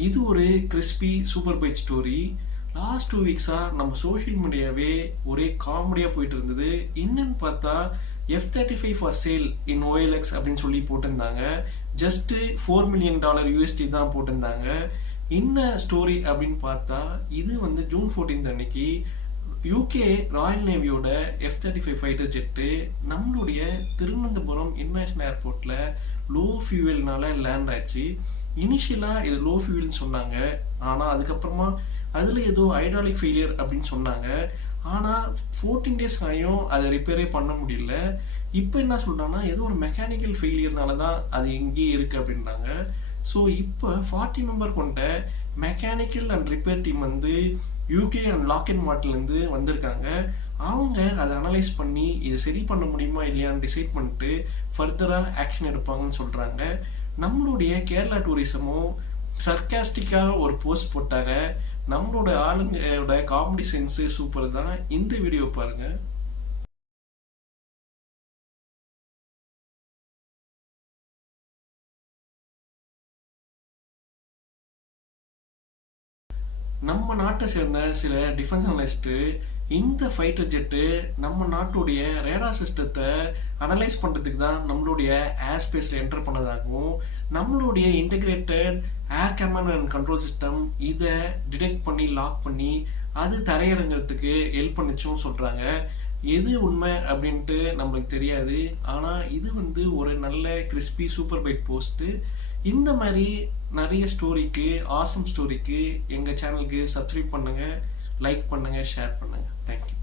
இது ஒரு crispy super byte story. Last 2 வீக்ஸாக நம்ம சோஷியல் மீடியாவே ஒரே காமெடியாக போயிட்டு இருந்தது. என்னன்னு பார்த்தா F-35 for sale in OLX அப்படின்னு சொல்லி போட்டிருந்தாங்க. ஜஸ்ட்டு $4 மில்லியன் USD தான் போட்டிருந்தாங்க. என்ன ஸ்டோரி அப்படின்னு பார்த்தா இது வந்து ஜூன் 14 அன்னைக்கு யூகே ராயல் நேவியோட F-35 ஃபைட்டர் ஜெட்டு நம்மளுடைய திருவனந்தபுரம் இன்டர்நேஷனல் ஏர்போர்ட்டில் லோ ஃபியூவல்னால லேண்ட் ஆச்சு. இனிஷியலாக இது லோ ஃபியூவல்னு சொன்னாங்க. ஆனால் அதுக்கப்புறமா அதில் ஏதோ ஹைட்ராலிக் ஃபெயிலியர் அப்படின்னு சொன்னாங்க. ஆனால் 14 days ஆகியும் அதை ரிப்பேரே பண்ண முடியல. இப்போ என்ன சொல்கிறாங்கன்னா ஏதோ ஒரு மெக்கானிக்கல் ஃபெயிலியர்னால தான் அது எங்கேயே இருக்குது அப்படின்றாங்க. ஸோ இப்போ 40 மெம்பர் கொண்ட மெக்கானிக்கல் அண்ட் ரிப்பேர் டீம் வந்து யூகே அண்ட் லாக்ஹீட் மார்ட்டின்லேருந்து வந்திருக்காங்க. அவங்க அதை அனலைஸ் பண்ணி இதை சரி பண்ண முடியுமா இல்லையான்னு டிசைட் பண்ணிட்டு ஃபர்தராக ஆக்ஷன் எடுப்பாங்கன்னு சொல்கிறாங்க. நம்மளுடைய கேரளா டூரிசமும் சர்க்காஸ்டிக்காக ஒரு போஸ்ட் போட்டாங்க. நம்மளோட ஆளுங்களோட காமெடி சென்ஸு சூப்பர் தான். இந்த வீடியோ பாருங்கள். நம்ம நாட்டை சேர்ந்த சில டிஃபென்ஸ் அனலிஸ்ட்டு இந்த ஃபைட்டர் ஜெட்டு நம்ம நாட்டுடைய ரேடார் சிஸ்டத்தை அனலைஸ் பண்ணுறதுக்கு தான் நம்மளுடைய ஏர் ஸ்பேஸில் என்டர் பண்ணதாகவும் நம்மளுடைய integrated air command and control system இதை டிடெக்ட் பண்ணி லாக் பண்ணி அது தரையிறங்கிறதுக்கு ஹெல்ப் பண்ணிச்சும் சொல்கிறாங்க. எது உண்மை அப்படின்ட்டு நம்மளுக்கு தெரியாது. ஆனால் இது வந்து ஒரு நல்ல கிறிஸ்பி சூப்பர் பைட் போஸ்ட்டு. இந்த மாதிரி நிறைய ஸ்டோரிக்கு ஆசம் ஸ்டோரிக்கு எங்கள் சேனலுக்கு சப்ஸ்கிரைப் பண்ணுங்கள், லைக் பண்ணுங்கள், ஷேர் பண்ணுங்கள். தேங்க்யூ.